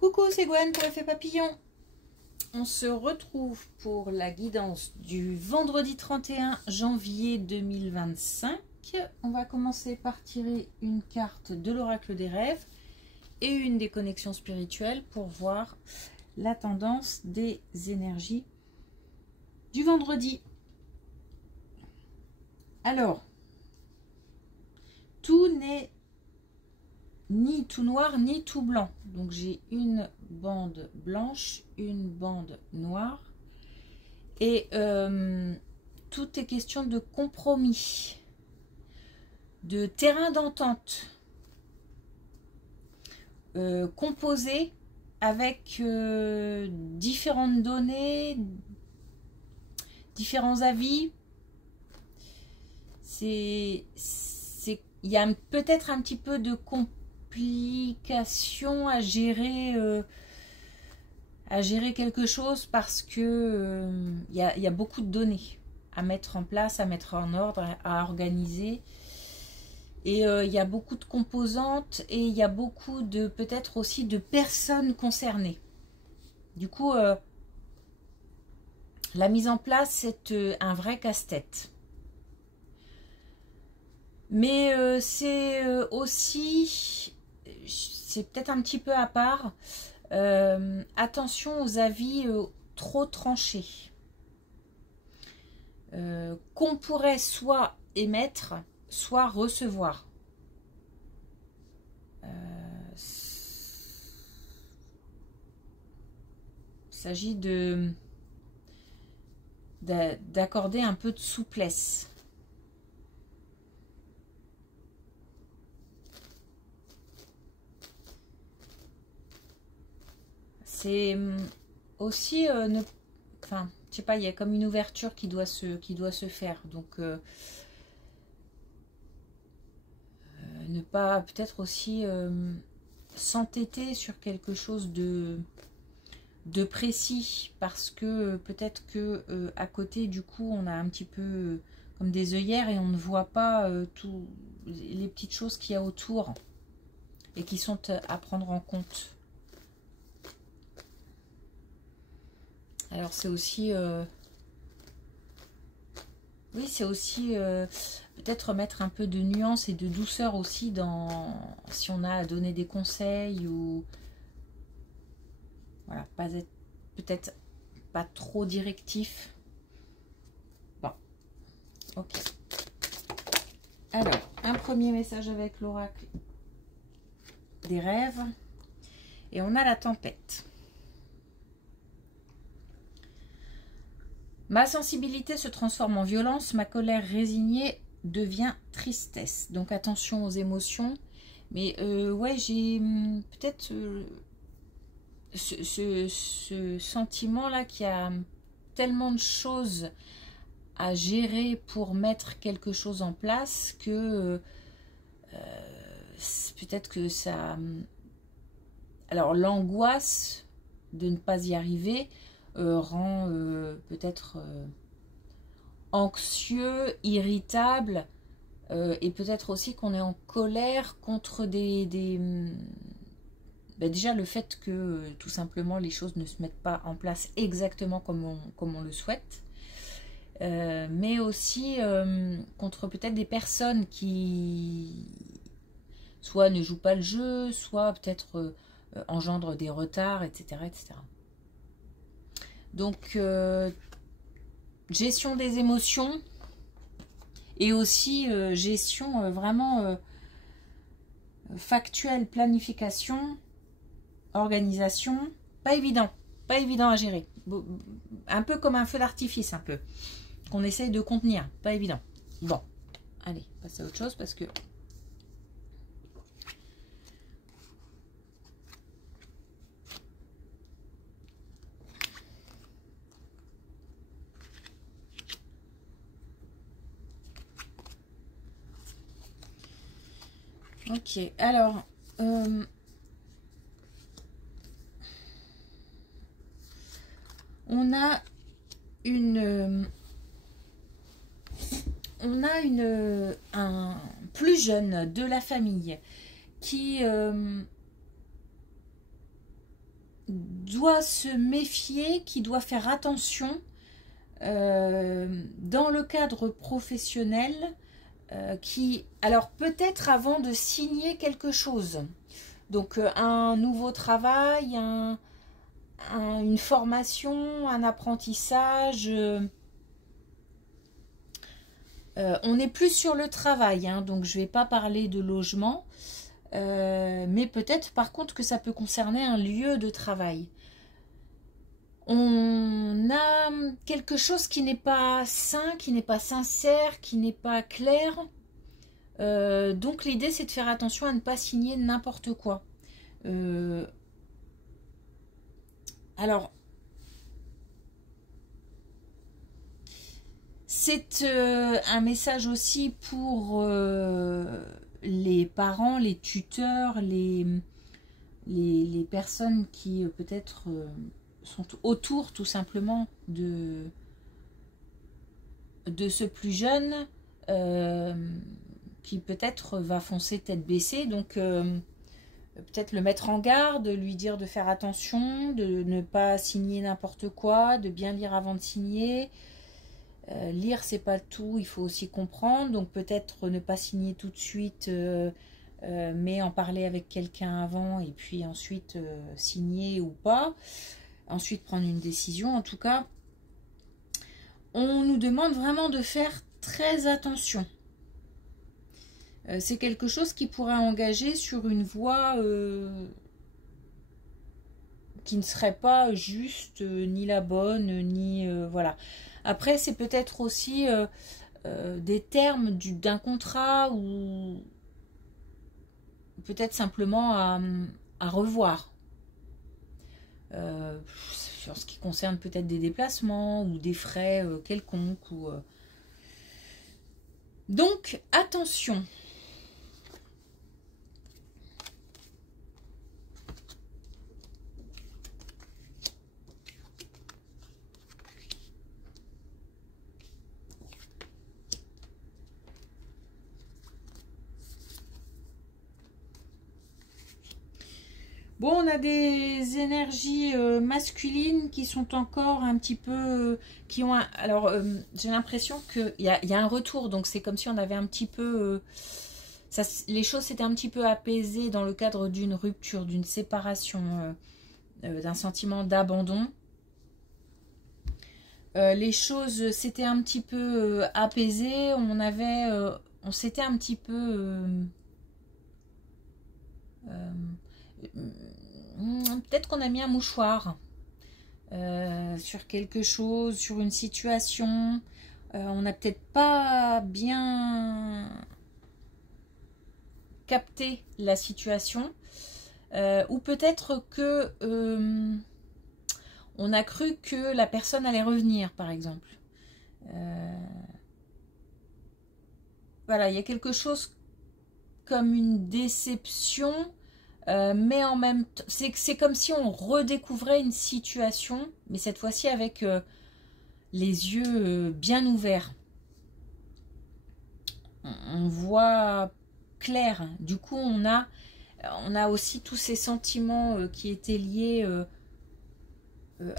Coucou, c'est Gwen pour Effet Papillon. On se retrouve pour la guidance du vendredi 31 janvier 2025. On va commencer par tirer une carte de l'oracle des rêves et une des connexions spirituelles pour voir la tendance des énergies du vendredi. Alors, tout n'est ni tout noir ni tout blanc. Donc j'ai une bande blanche, une bande noire. Et tout est question de compromis, de terrain d'entente, composé avec différentes données, différents avis. Il y a peut-être un petit peu de complication à gérer quelque chose parce que il y a beaucoup de données à mettre en place, à mettre en ordre, à organiser. Et il y a beaucoup de composantes et il y a beaucoup de, peut-être aussi de personnes concernées. Du coup, la mise en place, c'est un vrai casse-tête. Mais c'est aussi, c'est peut-être un petit peu à part, attention aux avis trop tranchés, qu'on pourrait soit émettre, soit recevoir. Il s'agit d'accorder un peu de souplesse. C'est aussi, enfin, je sais pas, il y a comme une ouverture qui doit se faire. Donc, ne pas peut-être aussi s'entêter sur quelque chose de précis, parce que peut-être que à côté, du coup, on a un petit peu comme des œillères et on ne voit pas tous les petites choses qu'il y a autour et qui sont à prendre en compte. Alors c'est aussi, oui, c'est aussi peut-être mettre un peu de nuance et de douceur aussi dans, si on a à donner des conseils ou, voilà, pas être, peut-être pas trop directif. Bon, ok. Alors, un premier message avec l'oracle des rêves et on a la tempête. Ma sensibilité se transforme en violence, ma colère résignée devient tristesse. Donc attention aux émotions. Mais ouais, j'ai peut-être ce sentiment-là qu'il y a tellement de choses à gérer pour mettre quelque chose en place que peut-être que ça... Alors l'angoisse de ne pas y arriver... rend peut-être anxieux, irritable, et peut-être aussi qu'on est en colère contre ben déjà le fait que tout simplement les choses ne se mettent pas en place exactement comme on le souhaite, mais aussi contre peut-être des personnes qui soit ne jouent pas le jeu, soit peut-être engendrent des retards, etc., etc. Donc, gestion des émotions et aussi gestion vraiment factuelle, planification, organisation. Pas évident à gérer. Un peu comme un feu d'artifice, un peu, qu'on essaye de contenir. Pas évident. Bon, allez, passer à autre chose parce que... Ok, alors, on a un plus jeune de la famille qui doit se méfier, qui doit faire attention dans le cadre professionnel, alors peut-être avant de signer quelque chose, donc un nouveau travail, une formation, un apprentissage, on est plus sur le travail, hein, donc je ne vais pas parler de logement, mais peut-être par contre que ça peut concerner un lieu de travail. On a quelque chose qui n'est pas sain, qui n'est pas sincère, qui n'est pas clair. Donc l'idée c'est de faire attention à ne pas signer n'importe quoi. Alors, c'est un message aussi pour les parents, les tuteurs, les personnes qui peut-être sont autour tout simplement de ce plus jeune, qui peut-être va foncer tête baissée, donc peut-être le mettre en garde, lui dire de faire attention, de ne pas signer n'importe quoi, de bien lire avant de signer. Lire c'est pas tout, il faut aussi comprendre, donc peut-être ne pas signer tout de suite, mais en parler avec quelqu'un avant et puis ensuite signer ou pas, ensuite prendre une décision. En tout cas, on nous demande vraiment de faire très attention. C'est quelque chose qui pourrait engager sur une voie qui ne serait pas juste, ni la bonne, ni voilà. Après, c'est peut-être aussi des termes d'un contrat ou peut-être simplement à revoir. Sur ce qui concerne peut-être des déplacements ou des frais quelconques. Donc, attention. Bon, on a des énergies masculines qui sont encore un petit peu... qui ont alors, j'ai l'impression qu'il y a un retour, donc c'est comme si on avait un petit peu... les choses s'étaient un petit peu apaisées dans le cadre d'une rupture, d'une séparation, d'un sentiment d'abandon. Les choses s'étaient un petit peu apaisées, on s'était un petit peu... peut-être qu'on a mis un mouchoir sur quelque chose, sur une situation. On n'a peut-être pas bien capté la situation. Ou peut-être que on a cru que la personne allait revenir, par exemple. Voilà, il y a quelque chose comme une déception. Mais en même temps, c'est comme si on redécouvrait une situation, mais cette fois-ci avec les yeux bien ouverts. On voit clair. Du coup, on a aussi tous ces sentiments qui étaient liés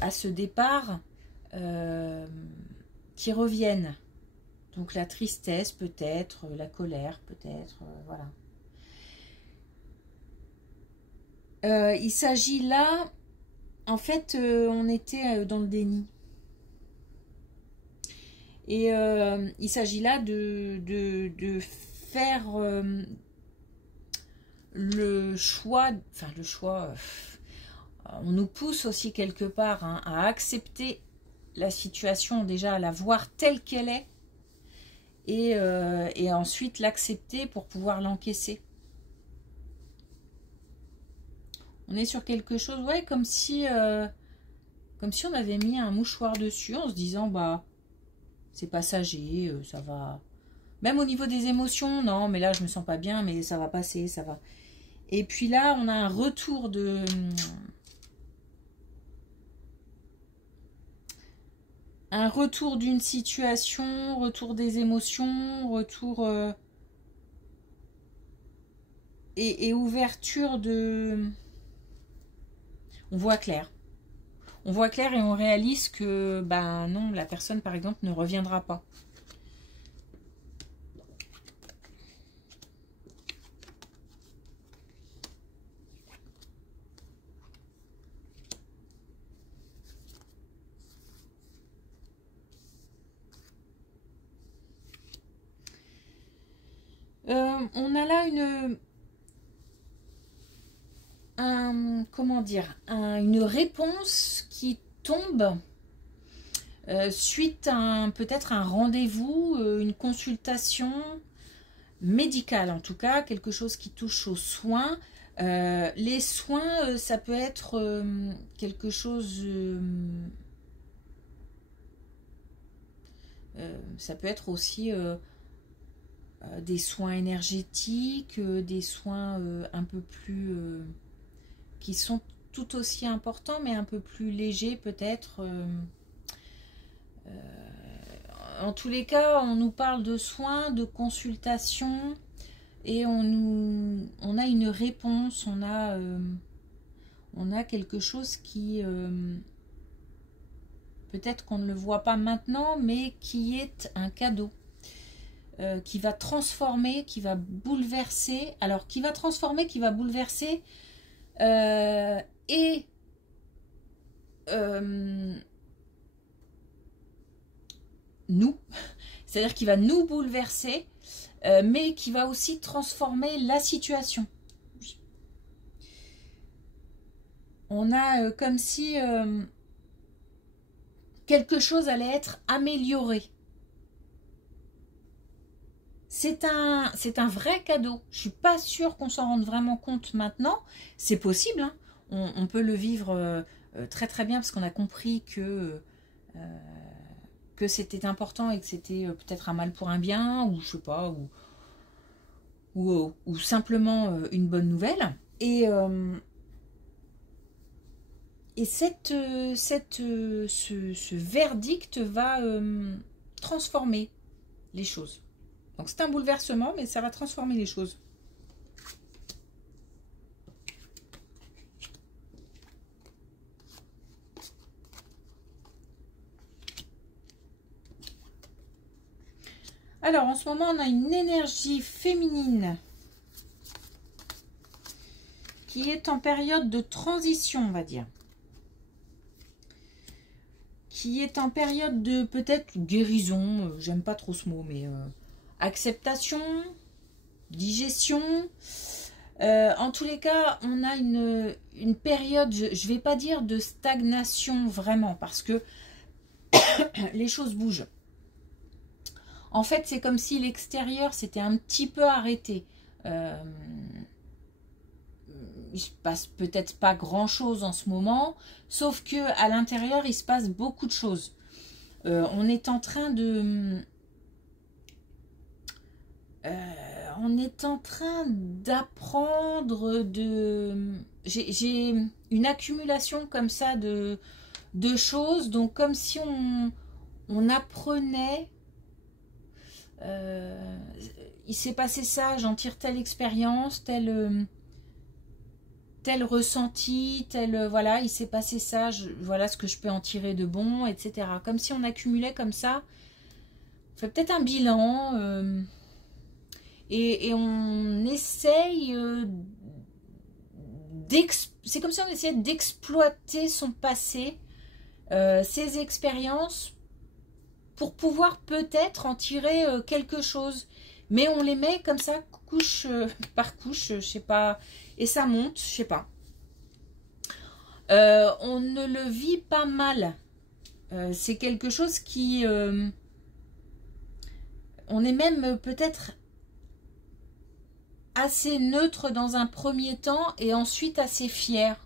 à ce départ, qui reviennent. Donc la tristesse peut-être, la colère peut-être, voilà. Il s'agit là, en fait, on était dans le déni. Et il s'agit là de faire le choix, on nous pousse aussi quelque part hein, à accepter la situation, déjà à la voir telle qu'elle est, et ensuite l'accepter pour pouvoir l'encaisser. On est sur quelque chose, ouais, comme si on avait mis un mouchoir dessus en se disant, bah, c'est passager, ça va. Même au niveau des émotions, non, mais là, je me sens pas bien, mais ça va passer, ça va. Et puis là, on a un retour d'une situation, retour des émotions, retour et ouverture de... On voit clair. On voit clair et on réalise que, ben non, la personne, par exemple, ne reviendra pas. On a là comment dire, une réponse qui tombe suite à peut-être un rendez-vous, une consultation médicale en tout cas, quelque chose qui touche aux soins. Les soins, ça peut être quelque chose... ça peut être aussi des soins énergétiques, des soins un peu plus... qui sont tout aussi importants, mais un peu plus légers peut-être. En tous les cas, on nous parle de soins, de consultations, et on a une réponse, on a quelque chose qui... peut-être qu'on ne le voit pas maintenant, mais qui est un cadeau. Qui va transformer, qui va bouleverser. Alors, qui va transformer, qui va bouleverser... nous, c'est-à-dire qu'il va nous bouleverser, mais qui va aussi transformer la situation. On a comme si quelque chose allait être amélioré. C'est un vrai cadeau. Je suis pas sûre qu'on s'en rende vraiment compte maintenant. C'est possible, hein. On peut le vivre très très bien parce qu'on a compris que c'était important et que c'était peut-être un mal pour un bien, ou je sais pas, ou simplement une bonne nouvelle. Et ce verdict va transformer les choses. Donc c'est un bouleversement, mais ça va transformer les choses. Alors en ce moment, on a une énergie féminine qui est en période de transition, on va dire. Qui est en période de peut-être guérison, j'aime pas trop ce mot, mais... acceptation, digestion. En tous les cas, on a une période, je ne vais pas dire de stagnation vraiment, parce que les choses bougent. En fait, c'est comme si l'extérieur s'était un petit peu arrêté. Il se passe peut-être pas grand-chose en ce moment, sauf que à l'intérieur, il se passe beaucoup de choses. On est en train de... on est en train d'apprendre de... J'ai une accumulation comme ça de choses, donc comme si on apprenait... il s'est passé ça, j'en tire telle expérience, tel ressenti, voilà, il s'est passé ça, voilà ce que je peux en tirer de bon, etc. Comme si on accumulait comme ça, on fait peut-être un bilan... Et on essaye c'est comme si on essayait d'exploiter son passé, ses expériences, pour pouvoir peut-être en tirer quelque chose. Mais on les met comme ça, couche par couche, je sais pas, et ça monte, je sais pas. On ne le vit pas mal. C'est quelque chose qui... on est même peut-être... assez neutre dans un premier temps et ensuite assez fier.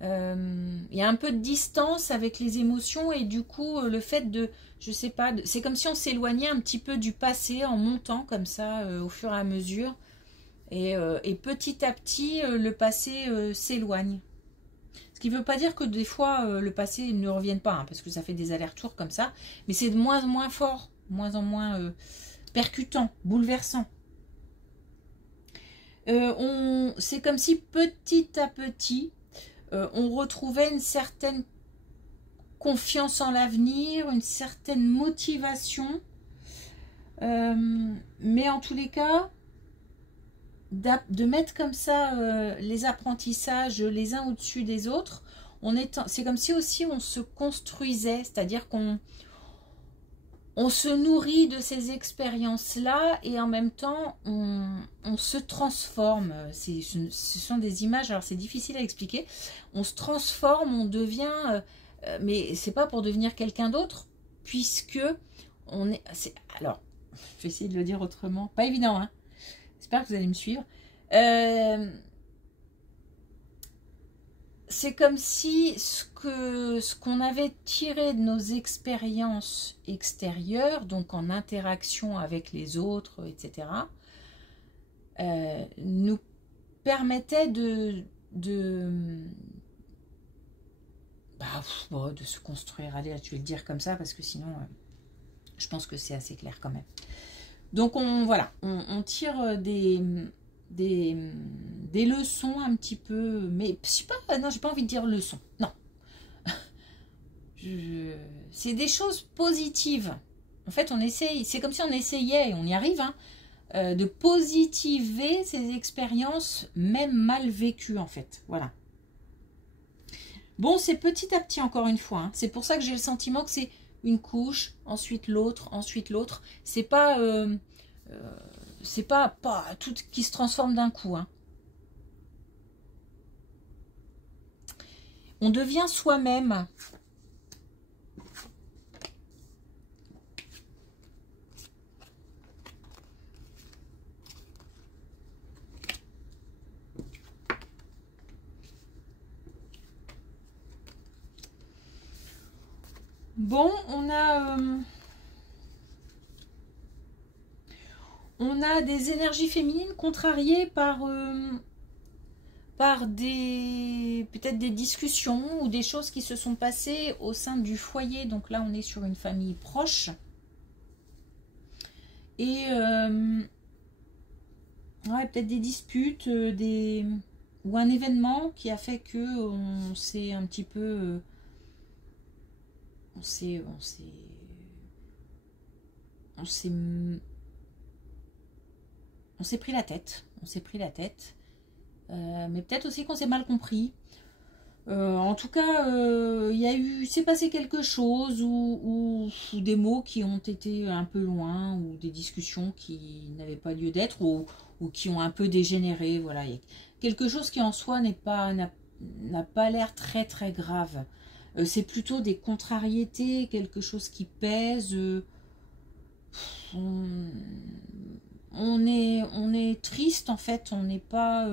Il y a un peu de distance avec les émotions et du coup le fait de, je sais pas, c'est comme si on s'éloignait un petit peu du passé en montant comme ça au fur et à mesure et petit à petit le passé s'éloigne. Ce qui ne veut pas dire que des fois le passé ne revienne pas, hein, parce que ça fait des allers-retours comme ça, mais c'est de moins en moins fort, moins en moins percutant, bouleversant. C'est comme si petit à petit, on retrouvait une certaine confiance en l'avenir, une certaine motivation. Mais en tous les cas, de mettre comme ça les apprentissages les uns au-dessus des autres, c'est comme si aussi on se construisait, c'est-à-dire qu'on se nourrit de ces expériences-là et en même temps on se transforme. Ce sont des images, alors c'est difficile à expliquer. On se transforme, on devient, mais c'est pas pour devenir quelqu'un d'autre, puisque alors, je vais essayer de le dire autrement, pas évident, hein. J'espère que vous allez me suivre. C'est comme si ce qu'on avait tiré de nos expériences extérieures, donc en interaction avec les autres, etc., nous permettait de se construire. Allez, je vais le dire comme ça, parce que sinon, je pense que c'est assez clair quand même. Donc voilà, on tire des leçons un petit peu, mais non, j'ai pas envie de dire leçons, non. C'est des choses positives. En fait, on essaye, c'est comme si on essayait, et on y arrive, hein, de positiver ces expériences, même mal vécues, en fait. Voilà. Bon, c'est petit à petit, encore une fois. Hein. C'est pour ça que j'ai le sentiment que c'est une couche, ensuite l'autre, ensuite l'autre. C'est pas tout qui se transforme d'un coup. Hein. On devient soi-même. Bon, on a des énergies féminines contrariées par peut-être des discussions ou des choses qui se sont passées au sein du foyer. Donc là, on est sur une famille proche. Et ouais, peut-être des disputes, ou un événement qui a fait que on s'est un petit peu... on s'est pris la tête. On s'est pris la tête. Mais peut-être aussi qu'on s'est mal compris. En tout cas, s'est passé quelque chose ou des mots qui ont été un peu loin ou des discussions qui n'avaient pas lieu d'être ou qui ont un peu dégénéré. Voilà, il y a quelque chose qui en soi n'a pas l'air très très grave. C'est plutôt des contrariétés, quelque chose qui pèse. On est triste en fait, on n'est pas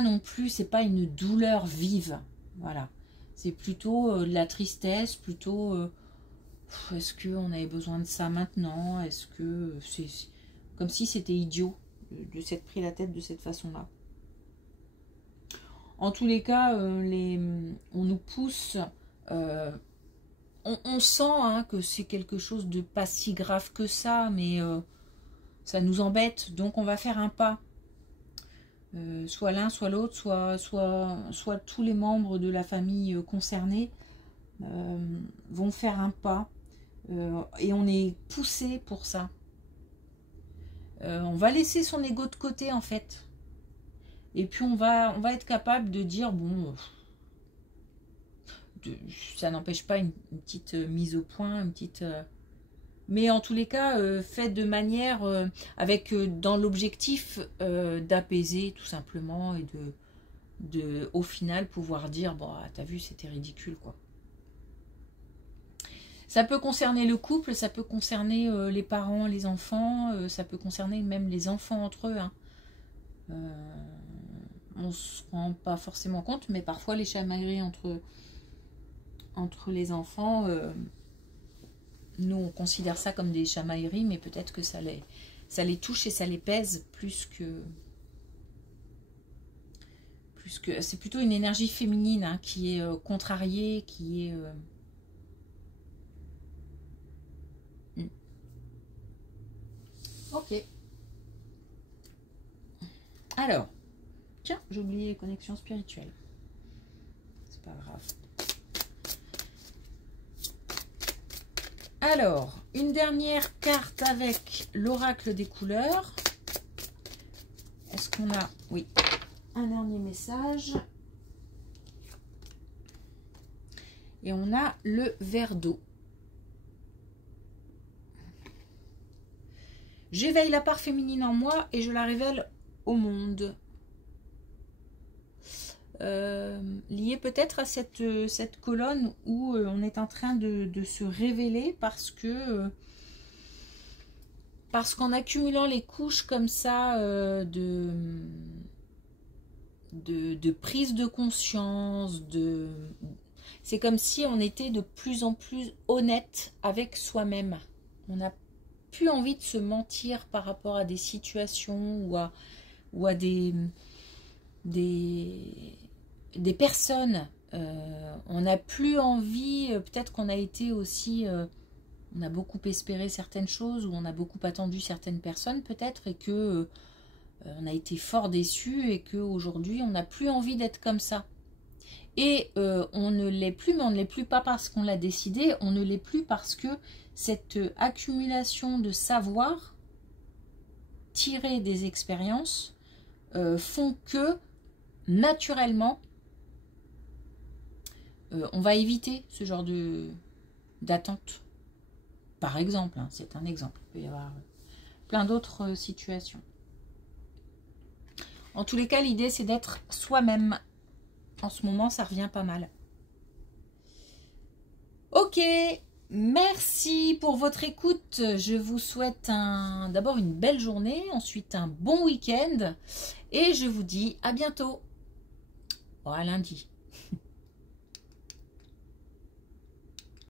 non plus, c'est pas une douleur vive, voilà, c'est plutôt de la tristesse, plutôt est-ce qu'on avait besoin de ça maintenant, est-ce que c'est comme si c'était idiot de s'être pris la tête de cette façon-là. En tous les cas, on nous pousse, on sent hein, que c'est quelque chose de pas si grave que ça, mais ça nous embête, donc on va faire un pas. Soit l'un, soit l'autre, soit tous les membres de la famille concernée vont faire un pas et on est poussé pour ça. On va laisser son ego de côté en fait. Et puis on va être capable de dire bon, ça n'empêche pas une petite mise au point, une petite... mais en tous les cas, fait de manière avec dans l'objectif d'apaiser tout simplement et de au final pouvoir dire bon, t'as vu, c'était ridicule quoi. Ça peut concerner le couple, ça peut concerner les parents, les enfants, ça peut concerner même les enfants entre eux. Hein. On se rend pas forcément compte, mais parfois les chamailleries entre les enfants. Nous, on considère ça comme des chamailleries, mais peut-être que ça les touche et ça les pèse plus que c'est plutôt une énergie féminine hein, qui est contrariée, qui est... Ok. Alors, tiens, j'ai oublié les connexions spirituelles. C'est pas grave. Alors, une dernière carte avec l'oracle des couleurs. Est-ce qu'on a... Oui, un dernier message. Et on a le verre d'eau. J'éveille la part féminine en moi et je la révèle au monde. Lié peut-être à cette colonne où on est en train de se révéler parce qu'en accumulant les couches comme ça de prise de conscience, c'est comme si on était de plus en plus honnête avec soi-même. On n'a plus envie de se mentir par rapport à des situations ou à des personnes. On n'a plus envie, peut-être qu'on a été aussi, on a beaucoup espéré certaines choses ou on a beaucoup attendu certaines personnes peut-être et que on a été fort déçus et qu'aujourd'hui on n'a plus envie d'être comme ça. Et on ne l'est plus, mais on ne l'est plus pas parce qu'on l'a décidé, on ne l'est plus parce que cette accumulation de savoir tiré des expériences font que naturellement on va éviter ce genre d'attente. Par exemple, hein, c'est un exemple. Il peut y avoir plein d'autres situations. En tous les cas, l'idée c'est d'être soi-même. En ce moment, ça revient pas mal. Ok, merci pour votre écoute. Je vous souhaite d'abord une belle journée, ensuite un bon week-end. Et je vous dis à bientôt. Bon, à lundi.